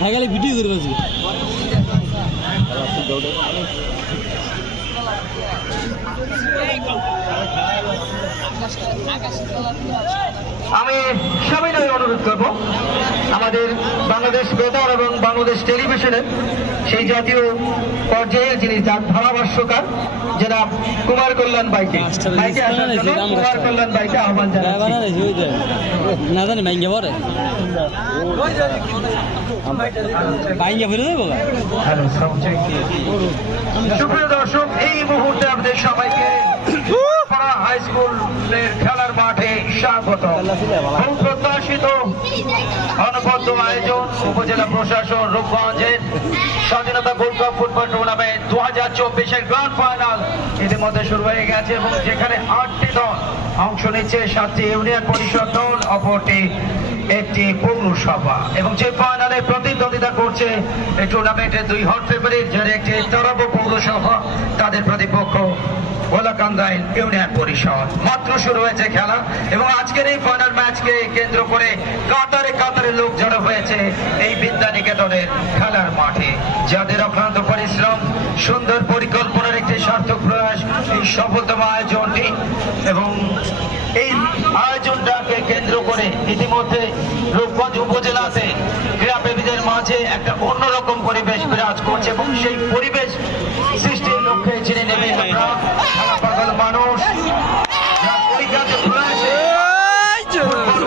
খালি ভিডিও করে বাজি আমি সবাই অনুরোধ করব আমাদের বাংলাদেশ বেতার এবং বাংলাদেশ টেলিভিশনের সেই জাতীয় পর্যায়ে যিনি ধারাভাষ্যকার জনাব কুমার কল্যাণ ভাইকে কুমার কল্যাণ ভাইকে আহ্বান জানাচ্ছি। না জানি ভাঙ্গে পরে ভাঙ্গে ফিরে দেবো। সুপ্রিয় দর্শক, এই মুহূর্তে আপনাদের সবাইকে হাই স্কুলের খেলার মাঠে স্বাগত। প্রত্যাশিত অনবদ্য আয়োজন উপজেলা প্রশাসন রূপগঞ্জের স্বাধীনতা গোল্ড কাপ ফুটবল টুর্নামেন্ট 2024-এর গ্র্যান্ড ফাইনাল ইতিমধ্যে শুরু হয়ে গেছে এবং যেখানে 8টি দল অংশ নিচ্ছে, 7টি ইউনিয়ন পরিষদ দল, অপরটি একটি পৌরসভা, এবং যে ফাইনালে প্রতিদ্বন্দ্বিতা করছে এই টুর্নামেন্টের 2 হট ফেভারিট, যার একটি তরাব পৌরসভা, তাদের প্রতিপক্ষ গোলাকান্দাইল ইউনিয়ন পরিষদ। মাত্র শুরু হয়েছে খেলা এবং আজকের এই ফাইনাল ম্যাচকে কেন্দ্র করে কাতারে কাতারে লোক জড়ো হয়েছে এই বিদ্যানিকেতনের খেলার মাঠে, যাদের অক্লান্ত পরিশ্রম, সুন্দর পরিকল্পনার একটি সার্থক প্রয়াস এই সফলতম আয়োজনটি। এবং এই আয়োজনটাকে কেন্দ্র করে ইতিমধ্যে রূপগঞ্জ উপজেলাতে ক্রীড়াপ্রেমীদের মাঝে একটা অন্যরকম পরিবেশ বিরাজ করছে এবং সেই পরিবেশ সৃষ্টির লক্ষ্যে চিনে নেবে খেলা পাগল মানুষ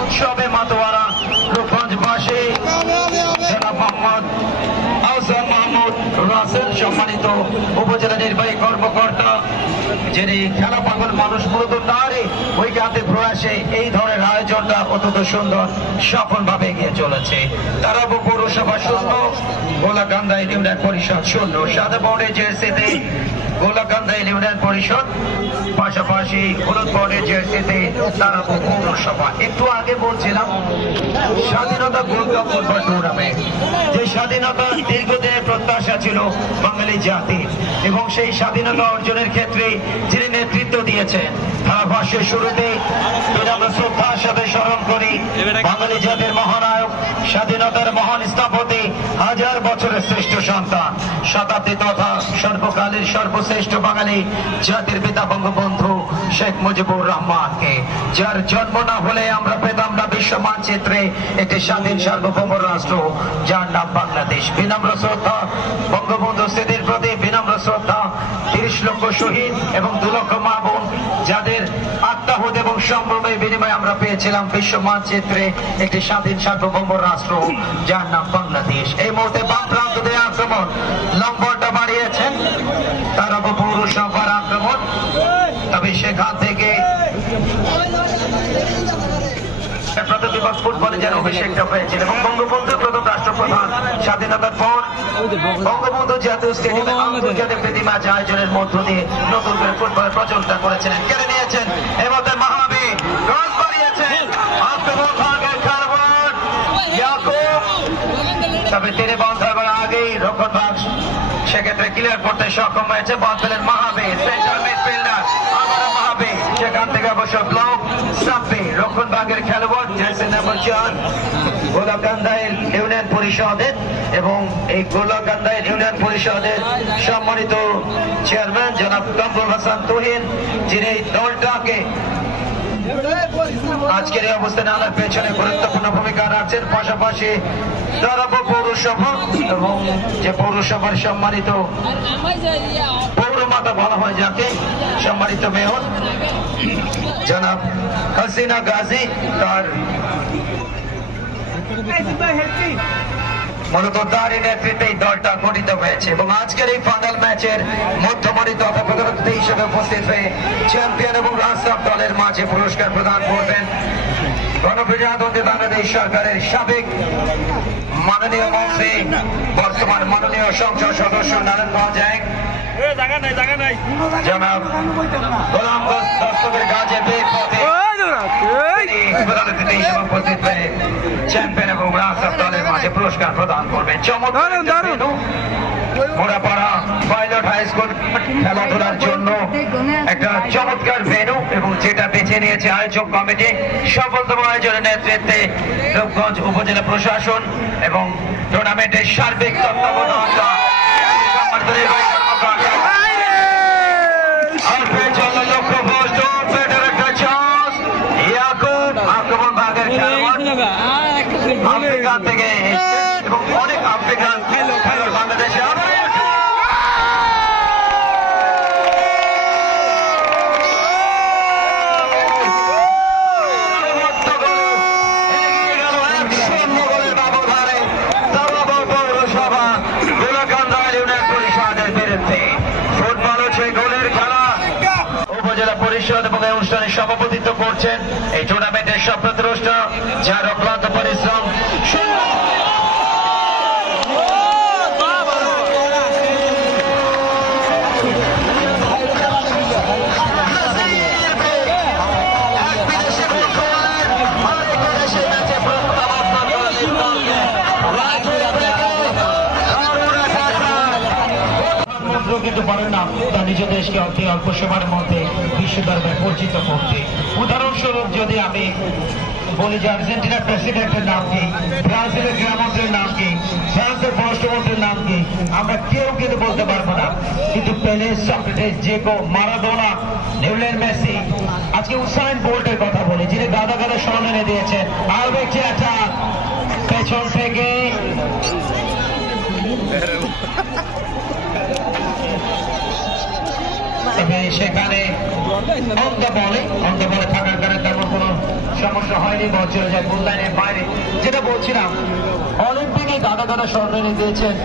উৎসবে মাতোয়ারা রূপগঞ্জবাসী জনাব মোহাম্মদ আহসান মাহমুদ রাসেল, সম্মানিত উপজেলা নির্বাহী কর্মকর্তা, যিনি খেলা পাগল মানুষ মূলত তারই ঐকান্তিক প্রয়াসে এই ধরনের আয়োজনটা অত্যন্ত সুন্দর সফলভাবে এগিয়ে চলেছে। তারাবো পৌরসভা 0, গোলাকান্দাইল ইউনিয়ন পরিষদ 0। সাদা বোর্ডের জার্সিতে গোলাকান্দাইল ইউনিয়ন পরিষদ, পাশাপাশি হলুদ বোর্ডের জার্সিতে তারাবো পৌরসভা। একটু আগে বলছিলাম স্বাধীনতা গোল্ড কাপ ফুটবল টুর্নামেন্ট, যে স্বাধীনতা দীর্ঘদিনের প্রত্যাশা ছিল বাঙালি জাতি, এবং সেই স্বাধীনতা অর্জনের ক্ষেত্রে যিনি নেতৃত্ব দিয়েছেন, ধারাভাষ্যের শুরুতে আমরা শ্রদ্ধার সাথে স্মরণ করি বাঙালি জাতির মহানায়ক, স্বাধীনতার মহান স্থপতি, 1000 বছরের শ্রেষ্ঠ সন্তান, শতাব্দী তথা সর্বকালের সর্বশ্রেষ্ঠ বাঙালি জাতির পিতা বঙ্গবন্ধু শেখ মুজিবুর রহমানকে, যার জন্ম না হলে আমরা পেতাম না বিশ্ব মানচিত্রে একটি স্বাধীন সার্বভৌম রাষ্ট্র যার নাম বাংলাদেশ। বিনম্র শ্রদ্ধা বঙ্গবন্ধু স্মৃতির প্রতি, বিনম্র শ্রদ্ধা 30 লক্ষ শহীদ এবং 2 লক্ষ মা বোন, যাদের আত্মাহুতি এবং সম্ভ্রমের বিনিময়ে আমরা পেয়েছিলাম বিশ্ব মানচিত্রে একটি স্বাধীন সার্বভৌম রাষ্ট্র যার নাম বাংলাদেশ। এই মুহূর্তে বাম প্রান্ত দিয়ে আক্রমণ, লম্বরটা বাড়িয়েছেন তারাবো পৌরসভার আক্রমণ, তবে সেখান থেকে প্রতিপক্ষ ফুটবলে যেন অভিষেকটা হয়েছিল এবং বঙ্গবন্ধু প্রথম রাষ্ট্রপ্রধান স্বাধীনতার পর বঙ্গবন্ধু জাতীয় স্টেডিয়ামে আন্তর্জাতিক প্রীতি ম্যাচ আয়োজনের মধ্য দিয়ে নতুন করে ফুটবলের প্রচলনটা করেছিলেন, কেড়ে নিয়েছেন। এমধ্যে মাহাবি ক্রস বাড়িয়েছেন, আক্রমণ ভাগের কারবার ইয়াকুব, তবে তিনি বন্ধ হবার আগেই রক্ষণ ভাগ সেক্ষেত্রে ক্লিয়ার করতে সক্ষম হয়েছে। বল পেলেন মাহাবি, সেন্ট্রাল মিডফিল্ডার আবারও মাহাবি, সেখান থেকে অবশ্য ব্লক সাব্বি, রক্ষণ ভাগের খেলোয়াড় জার্সি নাম্বার 4 গোলাকান্দাইল ইউনিয়ন পরিষদের, এবং এই গোলাকান্দাইল ইউনিয়ন পরিষদের সম্মানিত চেয়ারম্যান জনাব কামরুল হাসান তুহিন, যিনি এই দলটাকে আজকের এই অবস্থানে আনার পেছনে গুরুত্বপূর্ণ ভূমিকা রাখছেন। পাশাপাশি তারাবো পৌরসভা এবং যে পৌরসভার সম্মানিত পৌরমাতা বলা হয় যাকে, সম্মানিত মেয়র জনাব হাসিনা গাজী, তার মূলত তারই নেতৃত্বে এই দলটা গঠিত হয়েছে। এবং আজকের এই ফাইনাল ম্যাচের মধ্যমণি তথা প্রধানমন্ত্রী হিসেবে উপস্থিত হয়ে চ্যাম্পিয়ন এবং রাস্তার দলের মাঝে পুরস্কার প্রদান করবেন গণপ্রজাতন্ত্রী বাংলাদেশ সরকারের সাবেক মাননীয় মন্ত্রী, বর্তমান মাননীয় সংসদ সদস্য নারায়ণগঞ্জ 1 জনাব গোলাম দস্তগীর গাজী পথে উপস্থিত হয়ে চ্যাম্পিয়ন এবং রাস্তার দলের মাঝে পুরস্কার প্রদান করবেন। চমৎকার মোড়াপাড়া পাইলট হাই স্কুল খেলাধুলার জন্য একটা চমৎকার ভেন্যু, এবং যেটা বেছে নিয়েছে আয়োজক কমিটি, সফলতম আয়োজনের নেতৃত্বে রূপগঞ্জ উপজেলা প্রশাসন এবং টুর্নামেন্টের সার্বিক তত্ত্বাবধান সম্মানিত নির্বাহী কর্মকর্তা আলফ্রেড চন্দ্র লক্ষ্য পোস্ট ফেডার একটা চান্স ইয়াকুব আক্রমণ ভাগের খেলোয়াড় আফ্রিকা থেকে এসেছেন এবং অনেক আফ্রিকান খেলোয়াড় বাংলাদেশে পরিষদ এবং এই অনুষ্ঠানে সভাপতিত্ব করছেন এই টুর্নামেন্টের সপ্রদ্রষ্টা যার অক্লান্ত পরিশ্রম কিন্তু পারেন না তার নিজ দেশকে অতি অল্প সময়ের মধ্যে বিশ্ব দরবারে পরিচিত করতে। উদাহরণস্বরূপ যদি আমি বলি যে আর্জেন্টিনার প্রেসিডেন্টের নাম কি, ব্রাজিলের গৃহমন্ত্রীর নাম কি, ফ্রান্সের পররাষ্ট্রমন্ত্রীর নাম কি, আমরা কেউ কিন্তু বলতে পারবো না। কিন্তু পেলে, সক্রেটিস, জেগো, মারাদোনা, লিওনেল মেসি, আজকে উসাইন বোল্টের কথা বলি যিনি গাদা গাদা স্মরণ এনে দিয়েছেন। আলবেক চেটা পেছন থেকে সেখানে অন্ধ বলে থাকার কারণে তেমন কোনো সমস্যা হয়নি, বল চলে যায় গোল লাইনের বাইরে। যেটা বলছিলাম, অলিম্পিকে গাদা গাদা স্বর্ণ এনে দিয়েছেন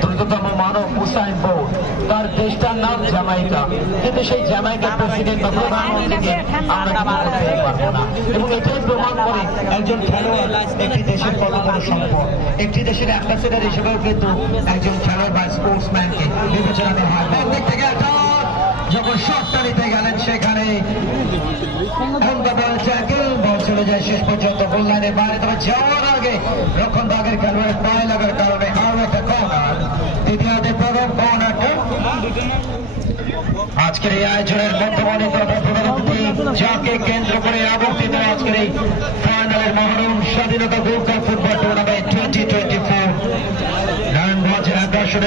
দ্রুততম মানব উসাইন বোল্ট। তার দেশটার নাম জ্যামাইকা, কিন্তু সেই জ্যামাইকার প্রেসিডেন্ট বা প্রধানমন্ত্রীকে আমরা বলতে পারবো না। এবং এটাই প্রমাণ করে একজন খেলোয়াড় একটি দেশের কত বড় সম্পদ। একটি দেশের অ্যাম্বাসেডার হিসেবেও কিন্তু একজন খেলোয়াড় বা স্পোর্টসম্যানকে বিবেচনা করা হয়। একদিক থেকে একটা যখন শটটা নিতে গেলেন সেখানে বল চলে যায় শেষ পর্যন্ত গোল লাইনের বাইরে। তবে যাওয়ার আগে রক্ষণ ভাগের খেলোয়াড়ের পায়ে লাগার কারণে আরো একটা কর্নার, দ্বিতীয়ার্ধে প্রথম কর্নারটা। আজকের এই আয়োজনের মধ্যমানে প্রধানমন্ত্রী যাকে কেন্দ্র করে আবর্তিত আজকের এই ফাইনালের মহারম স্বাধীনতা গোল্ড কাপ ফুটবল টুর্নামেন্ট 2024 নারায়ণগঞ্জের আকাশের